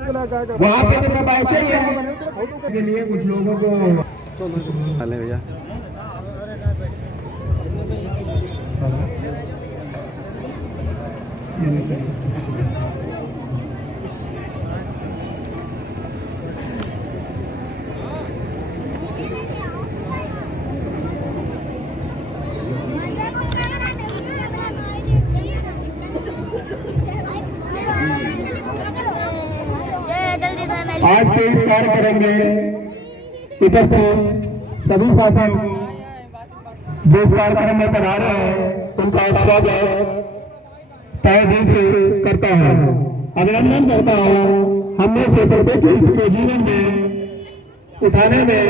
वहाँ पे तो सब ऐसे ही है के लिए कुछ लोगों को भैया आज के इस कार्यक्रम में उपस्थित सभी साथियों को जो इस कार्यक्रम में पधारे हैं उनका स्वागत तहे दिल से करता हूँ, अभिनंदन करता हूँ। हमने से प्रत्येक के जीवन में उठाने में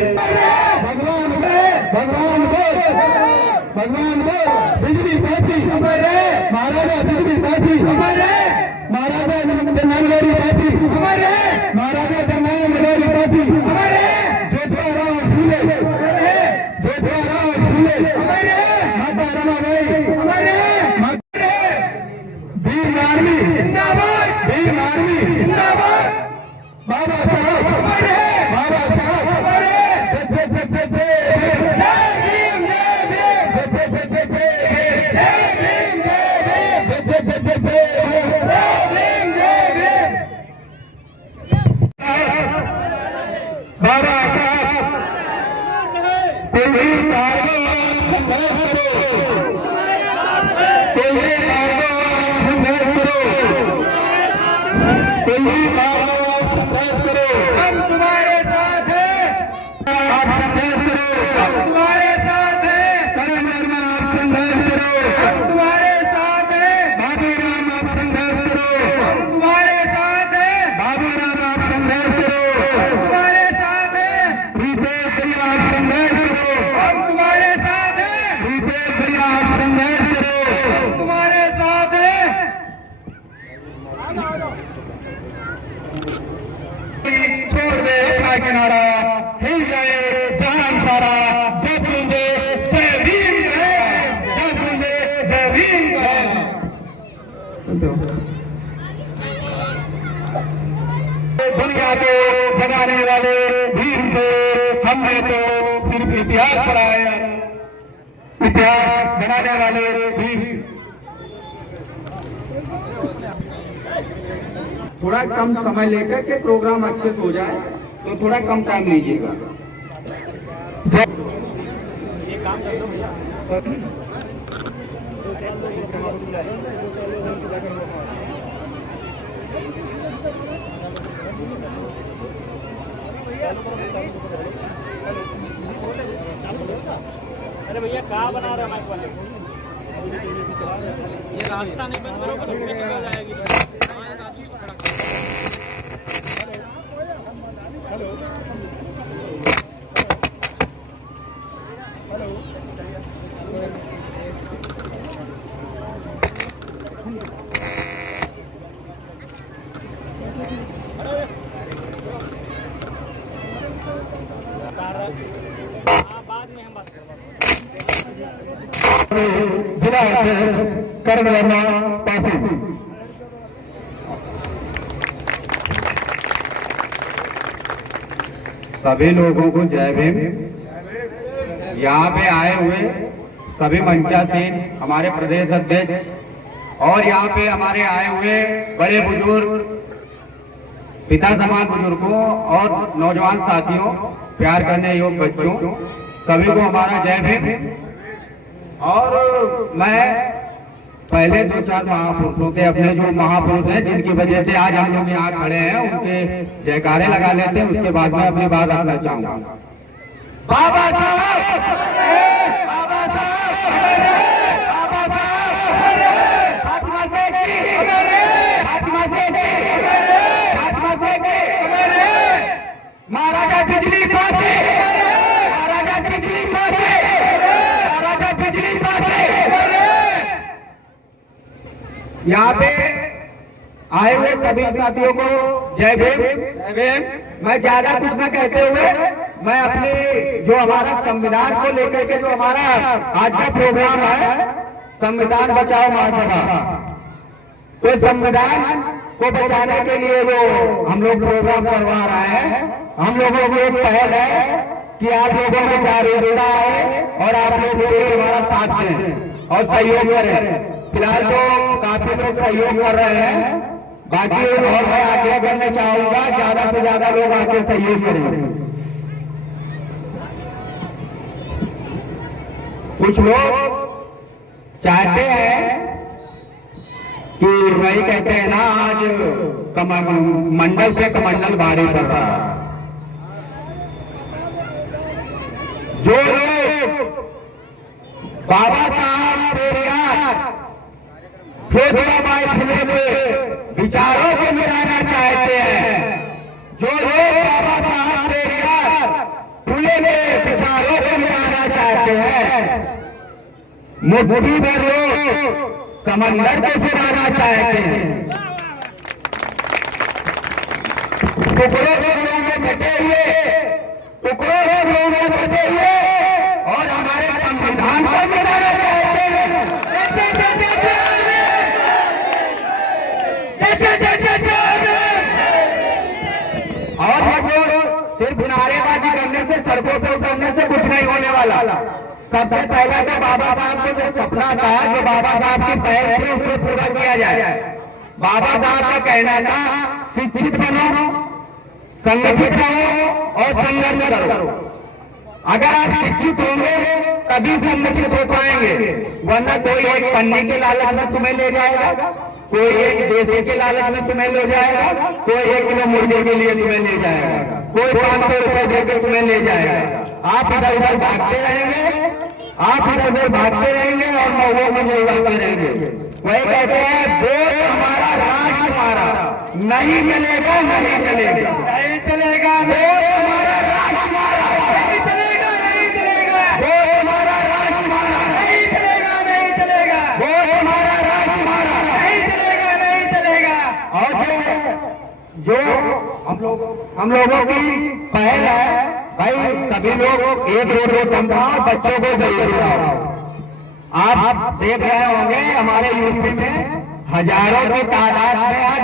भगवान को बिजली पासी महाराजा बिजली पासी महाराजा जन्नागरी पासी महाराजा जन्नागरी पासी जोधराव फूले माता रमाबाई भीम आर्मी जिंदाबाद बाबा साहब किनारा हिल जाए जान सारा जब तुझे जय भीम जब तुझे जय भीम दुनिया को जगाने वाले भीम थे। हमने तो सिर्फ इतिहास पढ़ाया, इतिहास बनाने वाले भीम। थोड़ा कम समय लेकर के प्रोग्राम अच्छे से हो जाए तो थोड़ा कम टाइम लीजिएगा। ये काम कर दो भैया। अरे भैया कहाँ बना रहे माइक वाले? ये रास्ता नहीं बंद करो तो निकल जाएगी। जिला करण वर्मा पासी। सभी लोगों को जय भीम। यहाँ पे आए हुए सभी मंचासीन हमारे प्रदेश अध्यक्ष और यहाँ पे हमारे आए हुए बड़े बुजुर्ग, पिता समान बुजुर्गों और नौजवान साथियों, प्यार करने योग्य बच्चों, सभी को हमारा जय भीम। और मैं पहले 2-4 महापुरुषों के, अपने जो महापुरुष हैं जिनकी वजह से आज हम लोग यहाँ खड़े हैं, उनके जयकारे लगा लेते हैं। उसके बाद में अपनी बात रखना चाहूंगा। बाबा साहब, बाबा साहब, बाबा साहब, फातिमा सेठी, महाराजा बिजली पासी, महाराजा बिजली पासी, महाराजा बिजली पासी। यहाँ पे आए हुए सभी साथियों को जय भीम, जय भीम। मैं ज्यादा कुछ न कहते हुए मैं अपने जो हमारा संविधान को लेकर के जो हमारा आज का प्रोग्राम है, संविधान बचाओ महासभा, तो संविधान को बचाने के लिए वो हम लोग प्रोग्राम करवा रहे हैं। हम लोगों की एक पहल है कि आप लोगों में जागरूकता है और आप लोग हमारा साथ दें और सहयोग करें। फिलहाल तो काफी लोग सहयोग कर रहे हैं, बाकी और मैं आगे करना चाहूंगा ज्यादा से ज्यादा लोग आके सहयोग करें। कुछ लोग चाहते हैं कि वही कहते हैं ना, आज मंडल पे कमंडल भारी पड़ रहा है। जो लोग बाबा साहब ज्योतिबा फुले के विचारों को मिटाना चाहते हैं, जो लोग बाबा साहब फुले के विचारों को मिटाना चाहते हैं, मुट्ठी भर लोग समंदर को सुनाना चाहते हैं, टुकड़ों के लोगों में बटे हुए, टुकड़ों के लोगों में बटे हुए और हमारे संविधान को मिटाना चाहते हैं। और सिर्फ नारेबाजी करने से, सड़कों पर उतरने से कुछ नहीं होने वाला। सबसे पहले तो बाबा साहब को जो सपना था, जो बाबा साहब की पहल थी, उसे पूरा किया जाए। बाबा साहब का कहना था शिक्षित बनो, संगठित रहो और संघर्ष करो। अगर आप शिक्षित होंगे तभी संगठित हो पाएंगे, वरना कोई एक पन्नी के लालच में तुम्हें ले जाएगा, कोई एक देसी के लालच में तुम्हें ले जाएगा, कोई 1 किलो मुर्गे के लिए तुम्हें ले जाएगा, कोई 500 रुपए देकर तुम्हें ले जाएगा। आप इधर उधर भागते रहेंगे, आप इधर उधर भागते रहेंगे और मौलों में उड़ाते रहेंगे। वही कहते हैं वोट हमारा, राज हमारा, नहीं चलेगा, नहीं चलेगा, नहीं चलेगा। वोट हमारा, राज हमारा, नहीं चलेगा, नहीं चलेगा। वोट हमारा, राज हमारा, नहीं चलेगा, नहीं चलेगा। वोट हमारा, राज हमारा, नहीं चलेगा, नहीं चलेगा। और जो हम लोगों की पहल है, भाई सभी लोग एक रोड पे कम बच्चों को जरूर लाओ। आप देख रहे होंगे हमारे यूपी में हजारों की तादाद में आज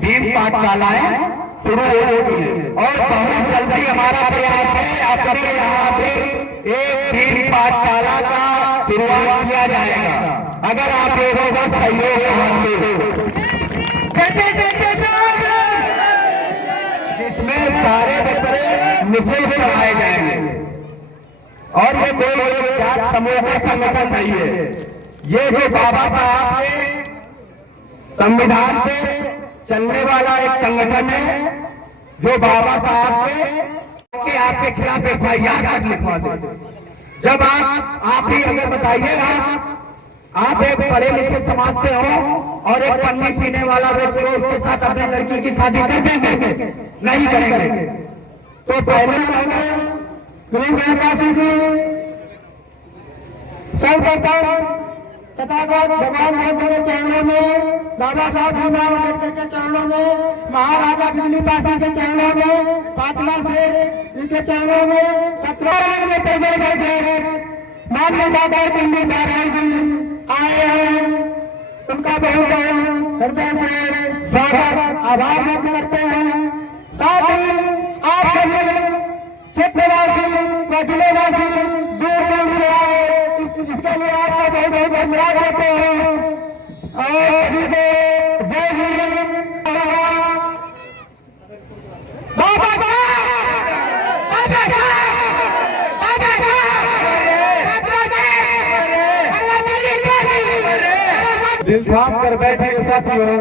भीम पाठशालाएं शुरू हो चुकी है और बहुत जल्दी हमारा प्रयास है आपके यहाँ पे एक भीम पाठशाला का शुरुआत किया जाएगा, अगर आप लोगों का सहयोग हो, जिसमें सारे बच्चे निःशुल्क पढ़ाए जाएंगे। और ये कोई एक जात समूह का संगठन नहीं है, ये जो बाबा साहब के संविधान पे चलने वाला एक संगठन है, जो बाबा साहब के आपके खिलाफ FIR लिखवा दे। जब आप ही अगर बताइए, आप एक पढ़े लिखे समाज से हो और एक पन्नी पीने वाला व्यक्ति हो, उसके साथ अपने लड़की की शादी कर देंगे? नहीं करेंगे। तो पहले सर्वप्रथम तथागत भगवान बुद्ध के चरणों में, बाबा साहब भीमराव अम्बेडकर के चरणों में, महाराजा बिजली पासी के चरणों में, फातिमा शेख जी के चरणों में, सत्यनारायण में तेजे बैठे माननीय बाबा दिल्ली महाराज जी आए हैं, उनका बहुत हृदय से स्वागत आभार व्यक्त करते हैं। साथ ही आप सभी क्षेत्रवासी व जिलेवासी दूर दूर से आए, इसके लिए आपका बहुत बहुत धन्यवाद करते हैं। और सभी को जय हिंद, दिल थाम कर बैठे साथियों,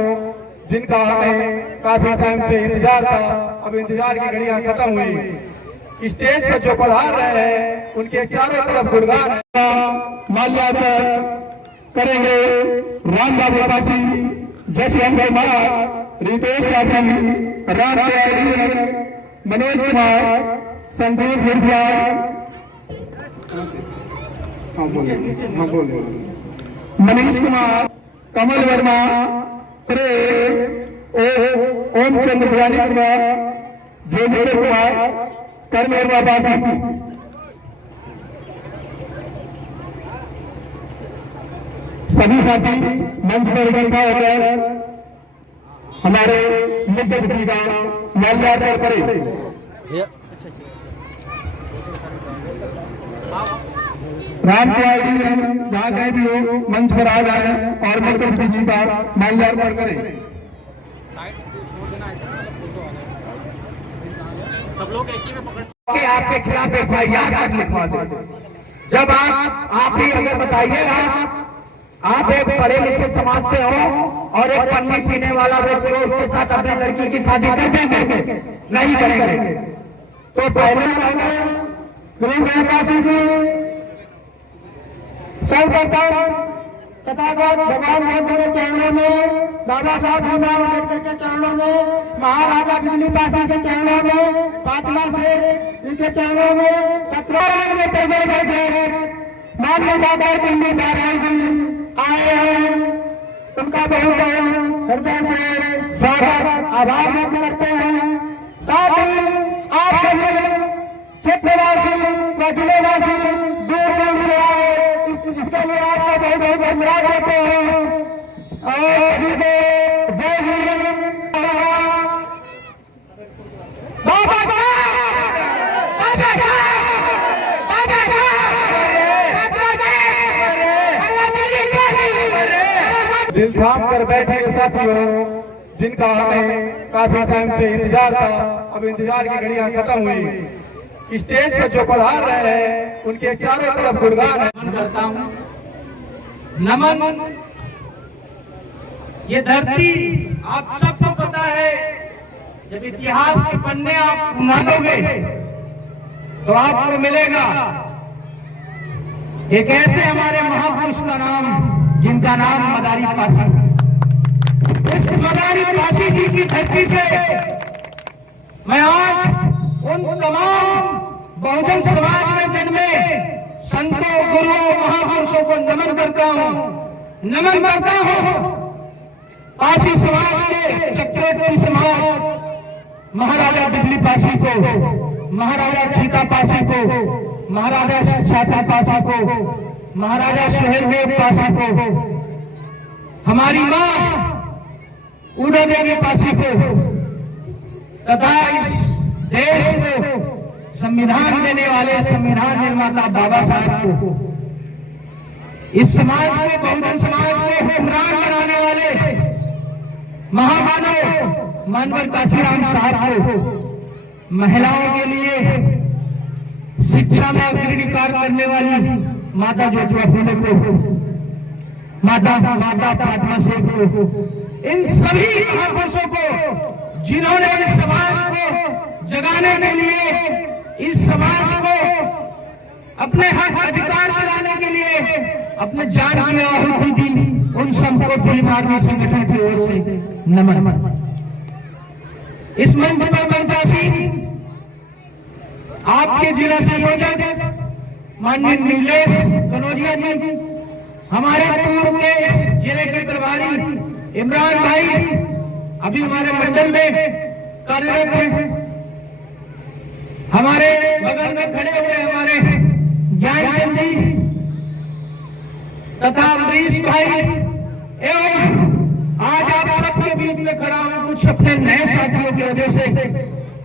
जिनका हमें काफी टाइम से इंतजार था, अब इंतजार की घड़ियां खत्म हुई। स्टेज पर जो पधार रहे हैं उनके चारों तरफ गुणगान माल्यार्पण करेंगे राम बाबू काशी, जसवंत कुमार, रितेश काशी, राम तिवारी, मनोज कुमार, संदीप हिरफिया, मनीष कुमार, कमल वर्मा, ओम चंद्र भवानी कुमार, जोगेंद्र कुमार, कर्मेंद्र बासी। सभी साथी मंच पर इकट्ठा होकर हमारे मुद्दे बिजली का माल्यार्पण करें। राम कुमार जी जहाँ कहीं भी हो मंच पर आ जाए और मुद्दे बिजली का माल्यार्पण करें। सब लोग एक ही में पकड़ कि आपके खिलाफ FIR लिखवा दो। जब आप ही अगर बताइए आप एक पढ़े लिखे समाज से हो और एक पन्नी पीने वाला व्यक्ति हो, उसके साथ अपने लड़की की शादी कर देंगे? नहीं करेंगे। तो पहले गुरु काशी जी सर्वप्रथम तथागत भगवान बुद्ध के चरणों में, बाबा साहब भीमराव अम्बेडकर के चरणों में, महाराजा बिजली पासी के चरणों में, फातिमा शेख जी के चरणों में, सत्रह में पैदल बैठे माननीय बाबा दिल्ली महाराज जी आए हैं। उनका बहुत हृदय से स्वागत आभार व्यक्त करते हैं। साथ ही आप सभी क्षेत्रवासी व जिलेवासी दूर दूर से आए, इसके लिए आपका बहुत बहुत धन्यवाद देते हैं। और सभी को जय हिंद। दिल थाम कर बैठे साथियों, जिनका हमें काफी टाइम से इंतजार था, अब इंतजार की घड़ियां खत्म हुई। स्टेज पर जो पधार रहे हैं उनके चारों तरफ गुणगान है। करता हूँ नमन। ये धरती आप सबको पता है, जब इतिहास के पन्ने आप उंगालोगे तो आपको मिलेगा एक ऐसे हमारे महापुरुष का नाम, जिनका नाम मदारी पासी। इस मदारी पासी जी की धरती से मैं आज उन तमाम बहुजन समाज में जन्मे संतों, गुरुओं, महापुरुषों को नमन करता हूँ। पासी समाज के चक्रवर्ती समाज महाराजा बिजली पासी को, महाराजा चीता पासी को, महाराजा छाता पासी को, महाराजा सुहेलदेव पासी को, हमारी माँ उदय देवी पासी को तथा इस देश को संविधान देने वाले संविधान निर्माता बाबा साहब को, इस समाज के बहुजन समाज को हुक्मरान बनाने वाले महामानव मानवर काशीराम साहब को, महिलाओं के लिए शिक्षा में अग्रणी कार्य करने वाली माता ज्योतिबा फुले को, माता फातिमा शेख को, इन सभी महापुरुषों को जिन्होंने इस समाज को जगाने के लिए, इस समाज को अपने हक अधिकार दिलाने के लिए अपने जान की आहुति दी, उन सबको भीम आर्मी संगठन की ओर से नमन। इस मंच पर मंचासी आपके जिला संयोजक माननीय नीलेश कनौजिया जी, हमारे पूर्व के जिले के प्रभारी इमरान भाई अभी हमारे मंडल में कार्यरत हैं, हमारे बगल में खड़े हुए हमारे ज्ञानचंद जी तथा अमरीश भाई, एवं आज आप सबके बीच में खड़ा हूं कुछ अपने नए साथियों की वजह से।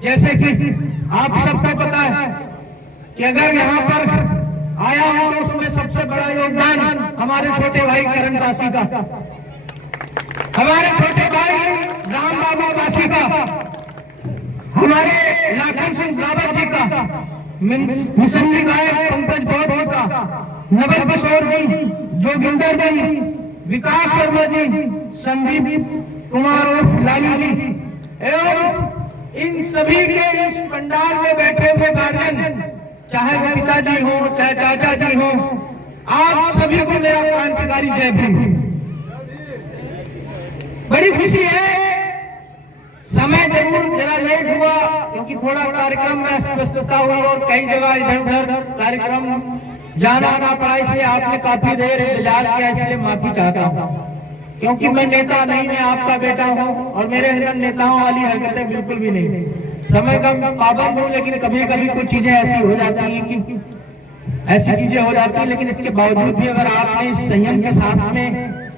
जैसे कि आप सबको पता है कि अगर यहाँ पर आया हूं तो उसमें सबसे बड़ा योगदान हमारे छोटे भाई करण बासी का, हमारे छोटे भाई राम बाबू बासी का, हमारे लाखन सिंह रावत जी का, मिशनरी गायक पंकज बौद्ध का, नवल किशोर जी, जोगिंदर जी, विकास वर्मा जी, संदीप कुमार उर्फ लालू जी, एवं इन सभी के इस पंडाल में बैठे हुए गार्जियन, चाहे वो पिताजी हो चाहे चाचा जी हो, आप सभी को मेरा क्रांतिकारी जय भीम। बड़ी खुशी है, समय जरूर जरा लेट हुआ क्योंकि थोड़ा कार्यक्रम में व्यस्तता हुई और कई जगह इधर उधर कार्यक्रम जाना आना पड़ा, इसलिए आपने काफी देर इंतजार किया, इसलिए माफी चाहता हूँ। क्योंकि मैं नेता नहीं, मैं आपका बेटा हूँ और मेरे अंदर नेताओं वाली हरकतें बिल्कुल भी नहीं। समय का पाबंद हूँ, लेकिन कभी कभी कुछ चीजें ऐसी हो जाती हैं कि ऐसी चीजें हो जाती हैं, लेकिन इसके बावजूद भी अगर आपने इस संयम के साथ में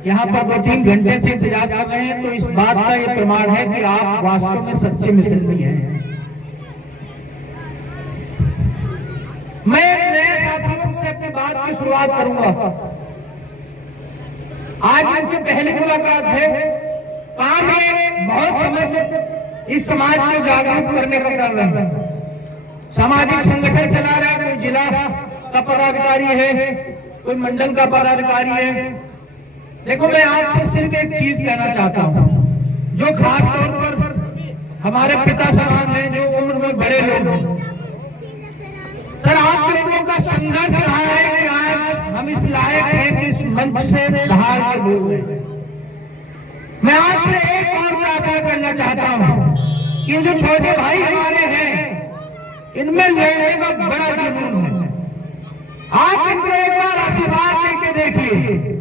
यहाँ पर 2-3 घंटे से इंतजार कर रहे हैं, तो इस बात का ये प्रमाण है कि आप वास्तव में सच्चे मिसली हैं। मैं नए साथियों से अपनी बात की शुरुआत करूंगा। आज इनसे पहली मुलाकात है। काम है बहुत समय से इस समाज को जागरूक करने का कर रहे हैं। सामाजिक संगठन चला रहा है, कोई जिला का पदाधिकारी है, कोई मंडल का पदाधिकारी है। देखो, मैं आपसे सिर्फ एक चीज कहना चाहता हूं, जो खास तौर पर हमारे पिता समान हैं, जो उम्र में बड़े लोग हैं। सर, आप लोगों का संघर्ष रहा है कि आज हम इस लायक हैं कि इस मंच से बाहर के बोल रहे हैं। मैं आपसे एक और प्रार्थना करना चाहता हूं कि जो छोटे भाई हमारे हैं, इनमें लड़ने का बड़ा जुनून है। आप इनको एक बार आशीर्वाद देके देखिए,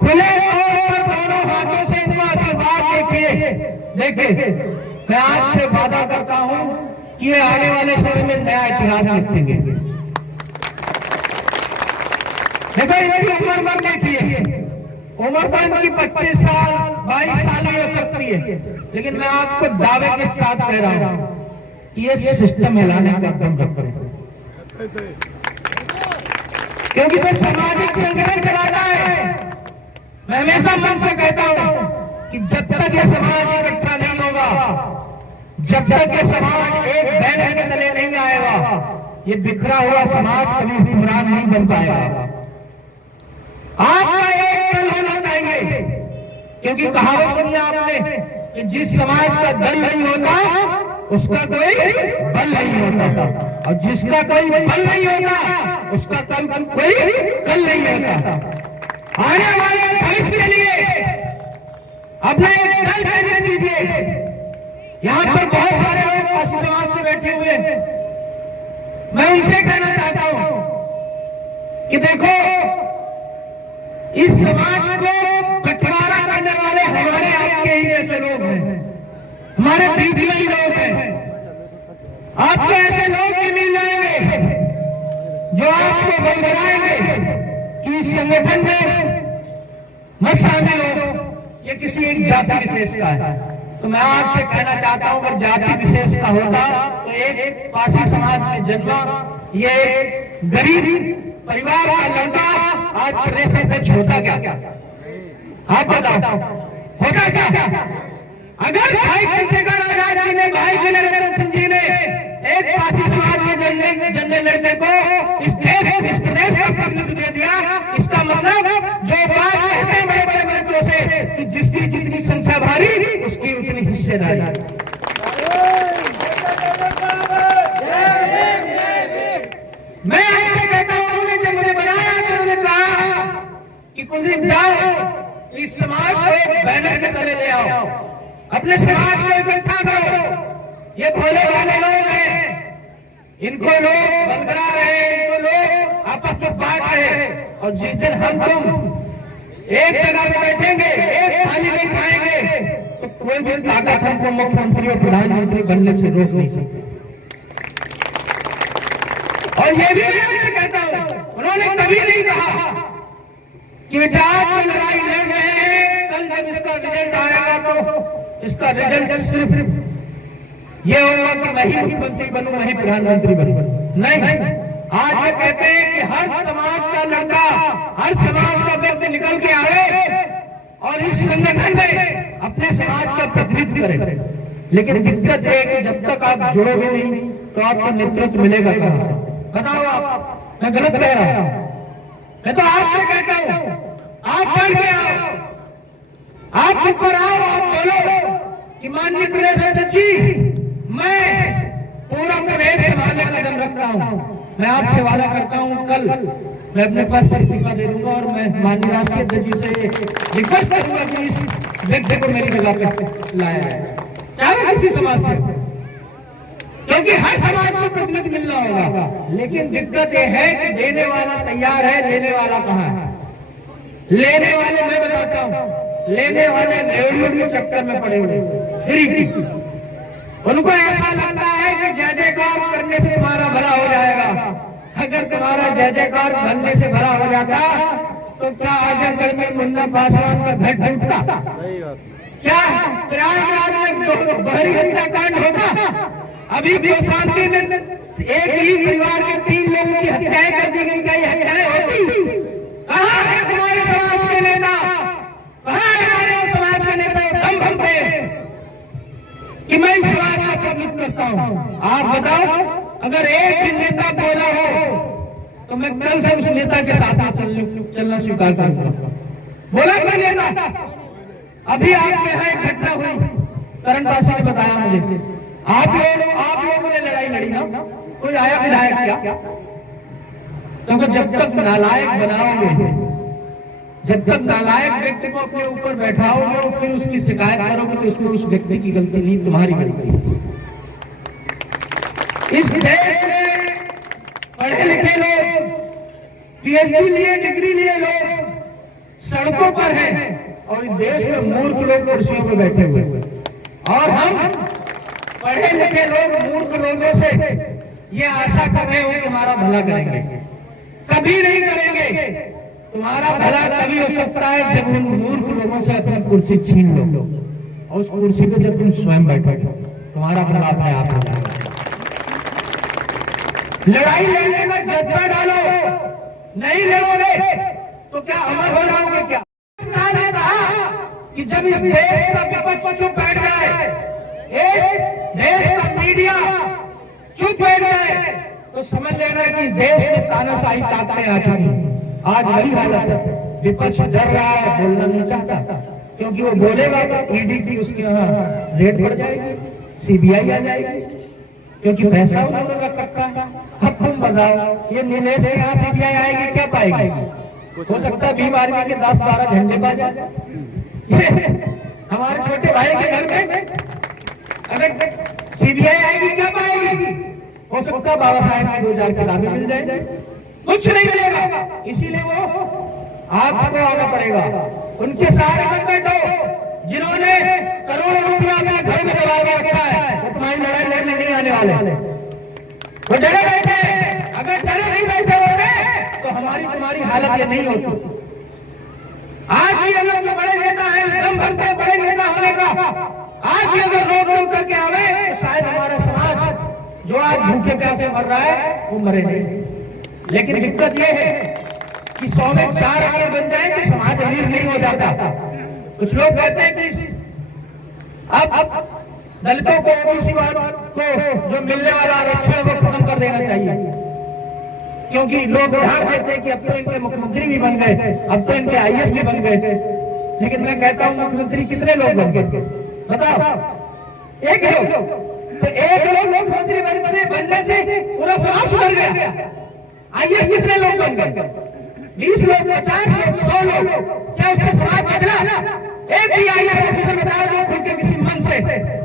खुले तौर पर दोनों हाथों से इनको आशीर्वाद देखिए। मैं आपसे वादा करता हूं कि ये आने वाले समय में नया इतिहास लिखेंगे। देखो, इनकी उम्र मत देखिए, उम्र तो इनकी 25 साल 22 साल ही हो सकती है, लेकिन मैं आपको दावे के साथ कह रहा हूं ये सिस्टम हिलाने का दम रखते हैं, क्योंकि वो सामाजिक संगठन चलाता है। मैं हमेशा मन से कहता हूं कि जब तक ये समाज इकट्ठा नहीं होगा, जब तक ये समाज एक बैनर के तले नहीं आएगा, ये बिखरा हुआ समाज कभी भी इमरान नहीं बन पाएगा। आपका एक दल होना चाहिए, क्योंकि कहावत सुनी आपने कि जिस समाज का दल नहीं होता उसका कोई बल नहीं होता, और जिसका कोई बल नहीं होता उसका कोई कल नहीं होता। आने वाले भविष्य के लिए अपना एक दल पैदा कीजिए। यहाँ पर बहुत सारे लोग पासी समाज से बैठे हुए हैं। मैं उनसे कहना चाहता हूं कि देखो, इस समाज को बंटवारा करने वाले हमारे आपके ही जैसे लोग हैं, हमारे बीच में ही लोग हैं। आपको ऐसे लोग भी मिल जाएंगे जो आपको बंधवाएंगे कि इस संगठन में मत शामिल हो, ये किसी एक जाति विशेष का है। तो मैं आपसे कहना चाहता हूं, अगर जाति विशेष का होता तो एक पासी समाज में जन्मा ये गरीब परिवार का लड़का आज प्रदेश अध्यक्ष होता क्या? आप बताओ, होता क्या? अगर भाई चंद्रशेखर आजाद जी ने, भाई जनरल जी ने एक पासी समाज में जन्मे लड़के को इस प्रदेश का प्रतिनिधित्व दे दिया, इसका मतलब जो बात कहते हैं बड़े बड़े मंचों से कि जिसकी जितनी संख्या भारी उसकी उतनी हिस्सेदारी। मैं आपसे कहता हूं, उन्होंने जब मुझे बनाया तो उन्होंने कहा कि कुलदीप जाओ, इस समाज को एक बैनर के तले ले आओ, अपने समाज को इकट्ठा करो। ये भोले वाले लोग हैं, इनको लोग बंदरा रहे, इनको लोग आपस में बांट रहे, और जिस दिन हम तुम एक जगह पे बैठेंगे, एक थाली में खाएंगे, तो कोई भी ताकत हमको मुख्यमंत्री और प्रधानमंत्री बनने से रोक नहीं सकती। और ये भी मैं आपसे कहता हूं, उन्होंने कभी नहीं कहा कि बेटा आप लड़ाई लड़ रहे हैं, कल जब इसका रिजल्ट आएगा तो इसका रिजल्ट सिर्फ ये होगा कि मैं ही मुख्यमंत्री बनूं, मैं ही प्रधानमंत्री बनूं। नहीं, आज वो कहते हैं कि हर समाज का लड़का, हर समाज का व्यक्ति निकल के आए और इस संगठन में अपने समाज का प्रतिनिधित्व करे। लेकिन दिक्कत है कि जब तक आप जुड़ोगे नहीं तो आपको नेतृत्व मिलेगा कहां से? बताओ आप, मैं गलत कह रहा हूं? मैं तो आपसे कहता हूं, आप बढ़ के आओ, आप ऊपर आओ, आप बोलो कि माननीय प्रदेश अध्यक्ष जी, मैं पूरा प्रदेश संभालने का कदम रखता हूं। मैं आपसे वादा करता हूं, कल मैं अपने पास इस्तीफा दे दूंगा और मैं माननीय राष्ट्रीय अध्यक्ष जी से रिक्वेस्ट करूंगा कि इस व्यक्ति को मेरी जगह पे लाया जाए, चाहे किसी समाज से, क्योंकि हर समाज को प्रतिनिधि मिलना होगा। लेकिन दिक्कत यह है कि देने वाला तैयार है, लेने वाला कहां है? लेने वाले मैं बताता हूं, लेने वाले रेडियो के चक्कर में पड़े हुए फ्री की। उनको ऐसा लगता है कि जय जयकार करने से तुम्हारा भला हो जाएगा। अगर तुम्हारा जय जयकार बनने से भला हो जाता तो क्या आजमगढ़ में मुन्ना पासवान का घर टूटता? क्या प्रयागराज में बहरी हत्याकांड होता? अभी भी शांति में एक ही परिवार के 3 लोगों की हत्याएं कर दी गई, कई हत्याएं होती? कहाँ है तुम्हारे समाज के नेता? कहाँ है हमारे समाज के नेता दम भरते कि मैं इस बात का प्रमुख करता हूँ? आप बताओ, अगर एक भी नेता बोला हो तो मैं कल से उस नेता के साथ चलना स्वीकार करूंगा। बोला कोई नेता? अभी आपके यहाँ एक घटना हुई, करण पासी ने बताया मुझे, आप लोगों ने लड़ाई लड़ी ना, कोई आया विधायक क्या? क्योंकि जब तक नालायक बनाओगे, जब तक नालायक व्यक्ति को अपने ऊपर बैठाओगे और फिर उसकी शिकायत करोगे तो उसमें उस व्यक्ति की गलती नहीं, तुम्हारी गलती है। इस देश में पढ़े लिखे लोग, पीएचडी लिए, डिग्री लिए लोग सड़कों पर हैं और इस देश में मूर्ख लोग कुर्सियों पर बैठे हुए हैं। और हम पढ़े लिखे लोग मूर्ख लोगों से ये आशा कर रहे हो कि हमारा भला करेंगे। कभी नहीं करेंगे। तुम्हारा भला तभी हो सकता है जब उन मूर्ख लोगों से अपनी कुर्सी छीन लो और उस कुर्सी पे जब तुम स्वयं बैठोगे, तुम्हारा भला अपने आप हो जाएगा। लड़ाई लड़ने का जज्बा डालो, नहीं लड़ोगे तो क्या अमर हो जाओगे? क्या ने कहा कि जब इस देश का विपक्ष चुप बैठ जाए, इस देश का मीडिया चुप बैठ जाए, तो समझ लेना कि इस देश में तानाशाही ताकतें आ चुकी। आज वही हालत है, विपक्ष डर रहा है, बोलना नहीं चाहता, क्योंकि वो बोलेगा तो ईडी की उसके यहाँ रेड बढ़ जाएगी, सीबीआई आ जाएगी, क्योंकि पैसा उन्होंने रखा है। अब तुम बताओ, ये नीलेश के यहाँ सीबीआई आएगी, क्या पाएगी? हो सकता है 20 आदमी के 10-12 झंडे पा जाए। हमारे छोटे भाई के घर में अगर सीबीआई आएगी, क्या पाएगी? हो सकता है बाबा साहेब की 2-4 किताबें मिल जाए, कुछ नहीं मिलेगा। इसीलिए वो आपको आना पड़ेगा। उनके सारे मत बैठो, जिन्होंने करोड़ों रुपया अपने घर में दबा के रखा है, वो तुम्हारी लड़ाई लड़ने नहीं आने वाले। वो डरे बैठे, अगर डरे नहीं बैठे होते तो हमारी तुम्हारी हालत ये नहीं होती। आज भी हम लोग बड़े नेता हैं, दम भरते हैं बड़े नेता होने का। आज भी अगर रोक करके आवे तो शायद हमारा समाज जो आज भूखे प्यासे मर रहा है वो मरे नहीं। लेकिन दिक्कत ये है कि 100 में 4 अगर बन जाए तो समाज अमीर नहीं हो जाता। कुछ लोग कहते हैं कि अब दलितों को, ओबीसी को जो मिलने वाला आरक्षण वो खत्म कर देना चाहिए, क्योंकि लोग ध्यान देते हैं कि अब तो इनके मुख्यमंत्री भी बन गए, अब तो इनके आईएएस भी बन गए। लेकिन मैं कहता हूं मुख्यमंत्री कितने लोग बन गए बताओ? एक लोग। तो एक लोग मुख्यमंत्री बनने से पूरा समाज सुधर गया। आईएएस कितने लोग बन गए? 20 लोग, 50 लोग, 100 लोग। क्या उससे समाज बदला? एक भी आईएएस ऑफिसर बताया जो खुद के किसी मन से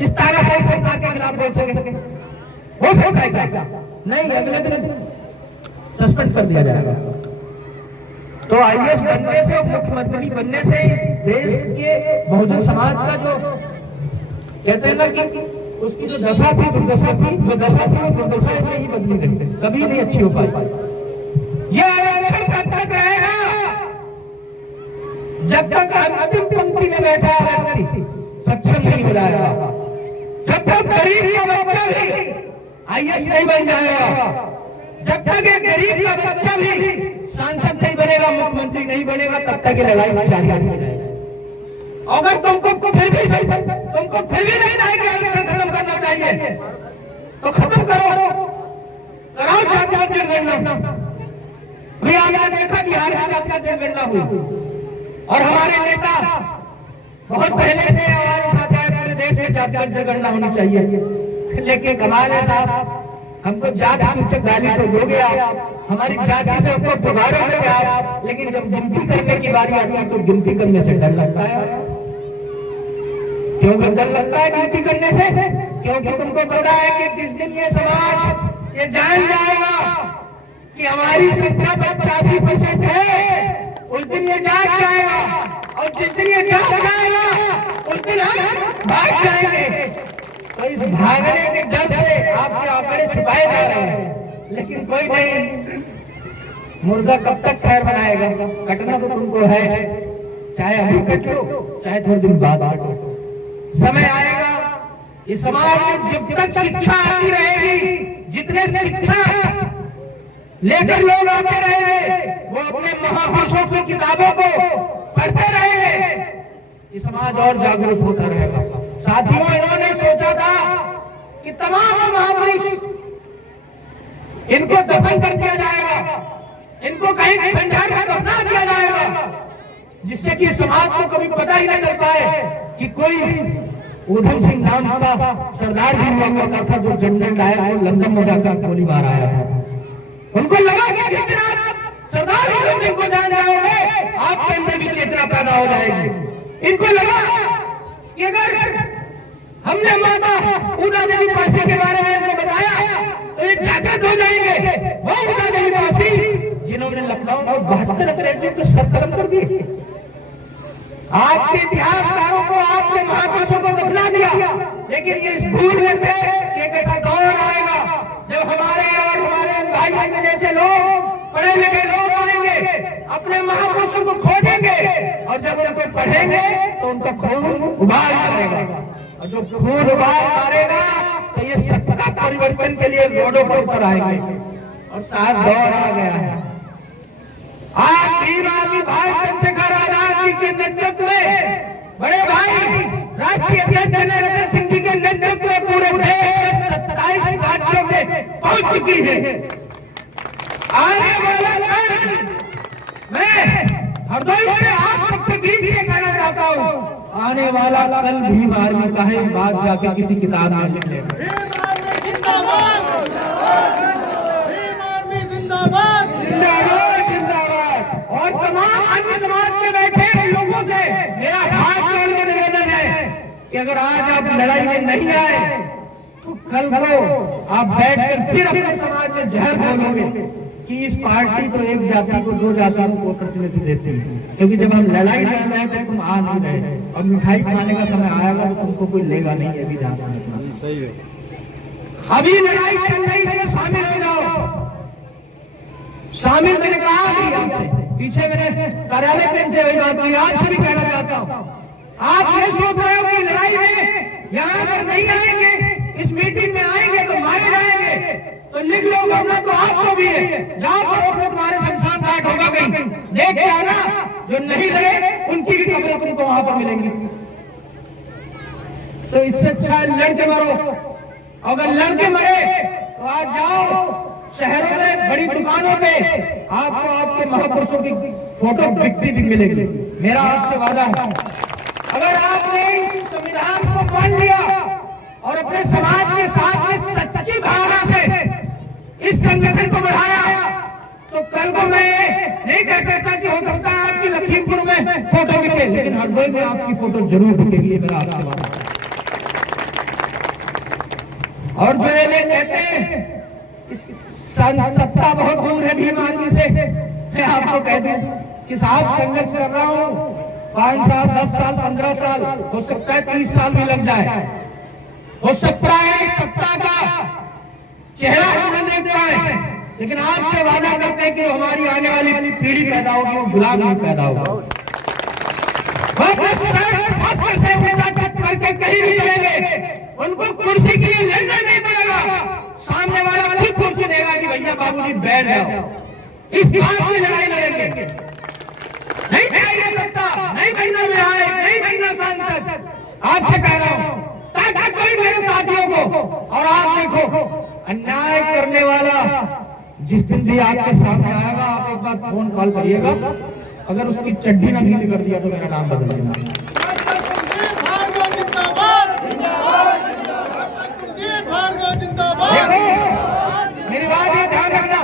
इस तानाशाही सरकार के खिलाफ बोल सके? हो सकता है क्या? नहीं, अगले दिन सस्पेंड कर दिया जाएगा। तो आईएएस बनने से, मुख्यमंत्री बनने से देश के बहुजन समाज का जो कहते हैं ना कि उसकी जो दशा थी, दुर्दशा थी, वो दुर्दशा ही बदली नहीं, कभी नहीं अच्छी हो पाई। ये आरक्षण कब तक रहेगा? जब तक अंतिम पंक्ति में बैठा व्यक्ति सक्षम नहीं हो जाएगा, जब तक गरीब का बच्चा भी आईएएस नहीं बन जाएगा, जब तक एक गरीब का बच्चा भी सांसद नहीं बनेगा, मुख्यमंत्री नहीं बनेगा, तब तक ये लड़ाई जारी रहेगी। अगर तुमको फिर भी नहीं आरक्षण खत्म करना चाहिए तो खत्म कराओ जातिगत जनगणना। भी आपने देखा बिहार में जातिगत जनगणना हुई और हमारे नेता बहुत पहले से आवाज उठाते हैं पूरे देश में जातिगत जनगणना होनी चाहिए। लेकिन कमाल है साहब, हमको जाति सूचक डाली तो हो गया, हमारी जाति से हमको दोबारा हो गया, लेकिन जब गिनती करने की बारी आती है तो गिनती करने से डर लगता है। क्यों डर लगता है गिनती करने से? क्योंकि तुमको पता है कि जिस दिन ये समाज ये जान जाएगा कि हमारी संख्या 85% है, उस दिन ये जाग जाएगा, और जिस दिन ये जाग जाएगा उस दिन हम भाग जाएंगे। तो इस भागने के डर से आपके आंकड़े छुपाए जा रहे हैं, लेकिन कोई नहीं, मुर्गा कब तक खैर बनाएगा? कटना तो तुमको है, चाहे अभी कट लो चाहे थोड़े दिन बाद काटो। समय आएगा इस समाज में जब तक शिक्षा आती रहेगी, जितने शिक्षा लेकर लोग आते रहे वो अपने महापुरुषों की किताबों को पढ़ते रहे, ये समाज और जागरूक होता रहेगा। साथियों, इन्होंने सोचा था कि तमाम महापुरुष इनको दफन कर दिया जाएगा, इनको कहीं खंडहर में दफना दिया जाएगा, जिससे कि समाज को कभी पता ही नहीं चल पाए कि कोई उधम सिंह नाम का सरदार भी हुआ करता था जो जनरल डायर को लंदन में जाकर गोली मार आया था। उनको लगा कि जिस दिन आप सरदार उधम सिंह को जान जाओगे आपके अंदर भी चेतना पैदा हो जाएगी। इनको लगा कि अगर हमने माता उदा देवी पासी के बारे में इनको बताया तो ये जागृत हो जाएंगे। वो उदा देवी पासी जिन्होंने लखनऊ में 72 अंग्रेजों को सर कलम कर दिए। आपके इतिहासकारों को, आपके महापुरुषों को दफना दिया, लेकिन ये भूल गए थे कि एक ऐसा दौर आएगा जब हमारे और हमारे भाई भाई जैसे लोग, पढ़े लिखे लोग आएंगे, अपने महापुरुषों को खोजेंगे और जब उनको पढ़ेंगे तो उनका खून उबाल मारेगा, और जो खून उबाल मारेगा तो ये सबका परिवर्तन के लिए रोडों पर ऊपर आएंगे। और साथ दौर आ गया है। आज भीम आर्मी भाई चंद्रशेखर आजाद जी के नेतृत्व में, बड़े भाई राष्ट्रीय अध्यक्ष नरेंद्र सिंह जी के नेतृत्व में पूरे देश में 27 राज्यों में पहुंच चुकी है। आने वाला कल मैं हरदोई से आप सबके बीच ये कहना चाहता हूँ, आने वाला कल भीम आर्मी का है, बात जाके किसी किताब में लिख लेना। और तमाम अन्य समाज में बैठे लोगों से मेरा हाथ जोड़ के निवेदन है कि अगर आज आप लड़ाई में नहीं आए तो कल को आप बैठकर फिर अपने समाज में जहर बोलोगे कि इस पार्टी तो एक जाति को, दो जातियों को प्रतिनिधि देती है। क्योंकि जब हम लड़ाई लड़ रहे थे तुम आ नहीं रहे, और मिठाई खाने का समय आएगा तो तुमको कोई लेगा नहीं, ये भी जानना सही है। अभी लड़ाई चल रही है, शामिल हो जाओ। शामिल मैंने कहा नहीं आपसे, पीछे मैंने कार्यालय पेन से वही बात की, आज भी कहना चाहता हूँ। आप ये सोच रहे हो कि लड़ाई में यहाँ पर नहीं आएंगे, इस मीटिंग में आएंगे तो मारे जाएंगे, तो लिख लो, मरना तो आपको भी है। जाओ पड़ोस में तुम्हारे शमशान घाट होगा कहीं, देख के आना, जो नहीं लड़े उनकी भी खबरें तुमको वहां पर मिलेंगी। तो इससे अच्छा लड़के मरो, अगर लड़के मरे तो आज जाओ शहरों में बड़ी दुकानों पे आपको आपके महापुरुषों की फोटो बिकती भी मिलेगी। मेरा आपसे वादा है, अगर आपने इस संविधान को मान लिया और अपने समाज के साथ में सच्ची भावना से इस संगठन को बढ़ाया, तो कल को मैं नहीं कह सकता कि हो सकता है आपकी लखीमपुर में फोटो बिके, लेकिन हरदोई में आपकी फोटो जरूर बिकेगी। मेरा आपसे वादा। और जो ये लोग कहते हैं सत्ता बहुत दूर है भीम आर्मी से, मैं आपको कह दूं कि साहब संघर्ष कर रहा हूं 5 साल, 10 साल, 15 साल, हो सकता है 30 साल भी लग जाए, हो सकता है सत्ता का चेहरा हम न देख पाए, लेकिन आपसे वादा करते हैं कि हमारी आने वाली पीढ़ी पैदा होगी, वो गुलाम नहीं पैदा होगा। करके कहीं भी चलेंगे, उनको कुर्सी के लिए लड़ना नहीं पड़ेगा, सामने वाला खुद कुर्सी देगा कि भैया बाबूजी बैठ जाओ। इस बात की लड़ाई लड़ेंगे, नहीं बैठ सकता, नहीं बनना विधायक, नहीं बनना सांसद, आपसे कह रहा हूं, ताकि कोई मेरे साथियों को, और आप देखो अन्याय करने वाला जिस दिन भी आपके सामने आएगा, आप एक बार फोन कॉल करिएगा, अगर उसकी चड्डी ना ढीली कर दिया तो मेरा नाम बदल देना। मेरी बात ये ध्यान रखना,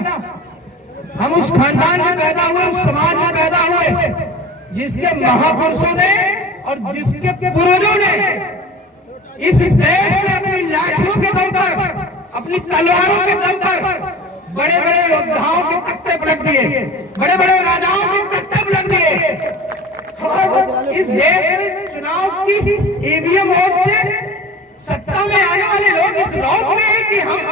हम उस खानदान में पैदा हुए, उस समाज में पैदा हुए जिसके महापुरुषों ने और जिसके पूर्वजों ने इस देश में अपनी लाठियों के दम पर, अपनी तलवारों के दम पर बड़े बड़े योद्धाओं के तख्ते पलट दिए, बड़े बड़े राजाओं के तख्ते पलट दिए। और इस देश में चुनाव की ईवीएम वोट से सत्ता में आने वाले लोग इस रौब में है कि हम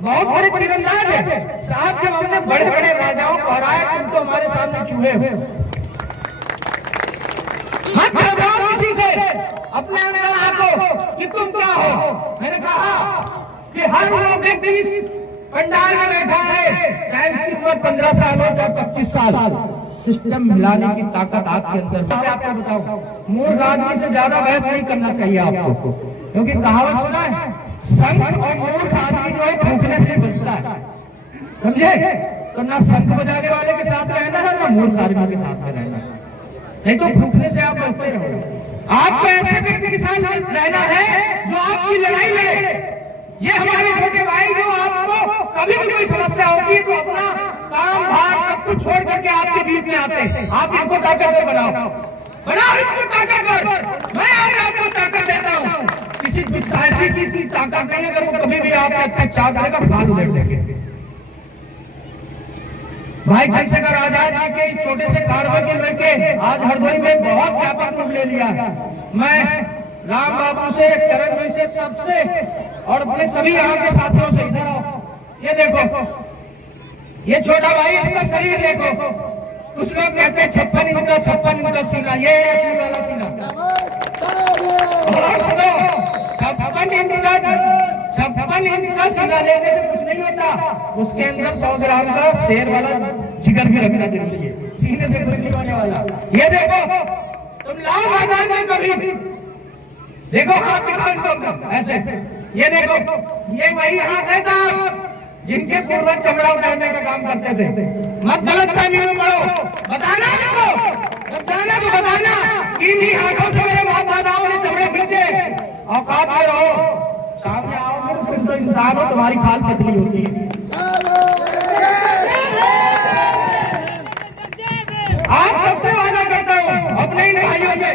बहुत बड़े तीरंदाज है साहब। जब हमने बड़े बड़े राजाओं को हराया, तुम तो हमारे सामने चूहे हो। हाथ लगाओ किसी से, अपने अंदर आको कि तुम क्या हो। मैंने कहा कि हर वो व्यक्ति इस पंडाल में बैठा है, चाहे उसकी उम्र 15 साल हो चाहे 25 साल, सिस्टम मिलाने की ताकत आपके अंदर। मैं आपको बताऊं, मूर्ख आदमी से ज्यादा बहस नहीं करना चाहिए आपको, क्योंकि कहावत सुना है, संघ और मूर्ख आदमी जो है फूकने से बचता है, समझे। तो ना शंख बजाने वाले के साथ रहना है, ना मूर्ख आदमी के साथ में रहना है, नहीं तो फूकने से आप बचते रहोगे। आपको ऐसे व्यक्ति के साथ रहना है जो आपकी लड़ाई लड़े। ये हमारे छोटे भाई जो आपको कभी भी कोई समस्या होती है तो अपना काम भार सब कुछ छोड़ करके आपके बीच में आते हैं। आप इनको ताकतवर बनाओ, बनाओ इनको ताकतवर। मैं आज आपको ताकत देता हूँ, किसी दुस्साहसी की ताकत नहीं। अगर वो कभी भी आपको अत्याचार करेगा, फाल उधेड़ देंगे। भाई चंद्रशेखर आजाद जी के छोटे से कारवा के लड़के आज हरदोई में बहुत व्यापक रूप ले लिया। मैं राम बाबू से, करण भाई से, सबसे और अपने सभी यहाँ के साथियों से, इधर आओ, ये देखो, ये छोटा भाई, इसका शरीर देखो। कुछ लोग कहते हैं 56 इंच का सीना, ये असली वाला सीना। और सुनो, 56 इंच का सीना लेने से कुछ नहीं होता, उसके अंदर 100 ग्राम का शेर वाला जिगर भी रखना जरूरी है, सीने से कुछ नहीं होने वाला। ये देखो, तुम लाओ मैदान में कभी देखो, हाथ दिखाओ तुम ऐसे। ये देखो, ये वही हाथ है साहब जिनके पूर्वज चमड़ा उतारने का काम करते थे। मत गलत फहमी में पड़ो, बताना देखो, जब जाना तो बताना, इन्हीं हाथों से मेरे बाप दादाओं ने चमड़े खींचे। औकात में रहो, सामने आओगे तो तुम तो इंसान हो, तुम्हारी खाल पतली होती है। आप सबसे वादा करता हूँ अपने इन भाइयों से,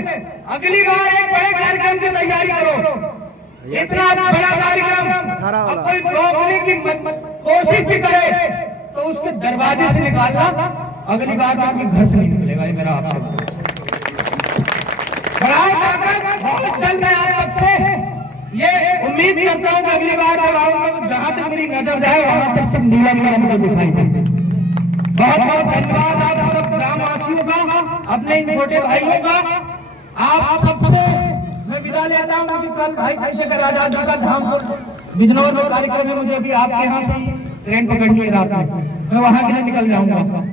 अगली बार एक बड़े कार्यक्रम की तैयारी करो। इतना बड़ा कार्यक्रम अब कोई रोकने की कोशिश भी करे तो उसके दरवाजे से निकालना, अगली बार आपके घर से नहीं निकलेगा। ये मेरा आपसे बहुत जल्द मैं आप सबसे ये उम्मीद करता हूँ कि अगली बार जब आऊंगा तो जहां तक मेरी नजर जाए वहां तक सब नीला नीला मुझे दिखाई दे। बहुत बहुत धन्यवाद आप सब ग्रामवासियों का, अपने इन छोटे भाइयों का। आप सबसे मैं विदा लेता हूँ कि कल भाई चंद्रशेखर आजाद जी का धाम बिजनौर में कार्यक्रम है, मुझे अभी आपके यहाँ से ट्रेन पकड़नी है रात में, मैं वहां के लिए निकल जाऊंगा।